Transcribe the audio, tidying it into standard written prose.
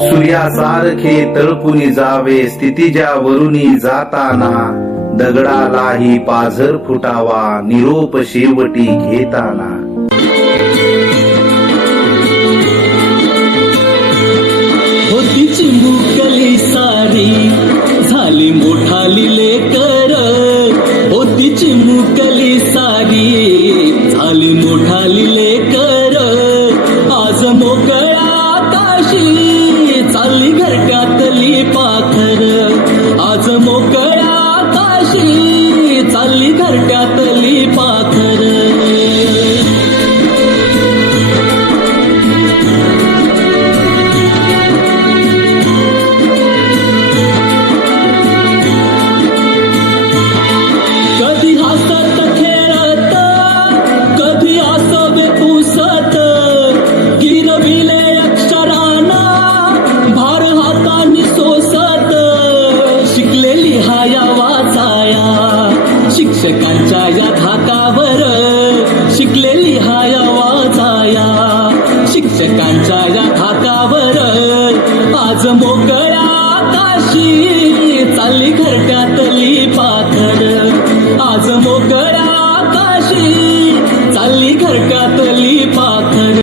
सूर्यासारखे तळपुनी जावे स्थितीच्या वरुनी जाताना, दगडालाही पाझर फुटावा निरोप शेवटी घेताना. होती चिमुकली सारी झाली मोठाली लेकर, होती चिमुकली सारी झाली मोठाली लेकर. आज मोकळ्या आकाशी चालली घरट्यातली पाखर, आज मोकळ्या आकाशी चालली घरट्यातली पाखर. कधी हसत खेळत कधी आसवे पुसत, गिरविले अक्षरांना भार हातांनी सोसत. शिकले लिहाया वाचाया शिक्षकांच्या या धाकावर, शिकले लिहाया वाचाया शिक्षकांच्या या धाकावर. आज मोकळ्या आकाशी चालली घरट्यातली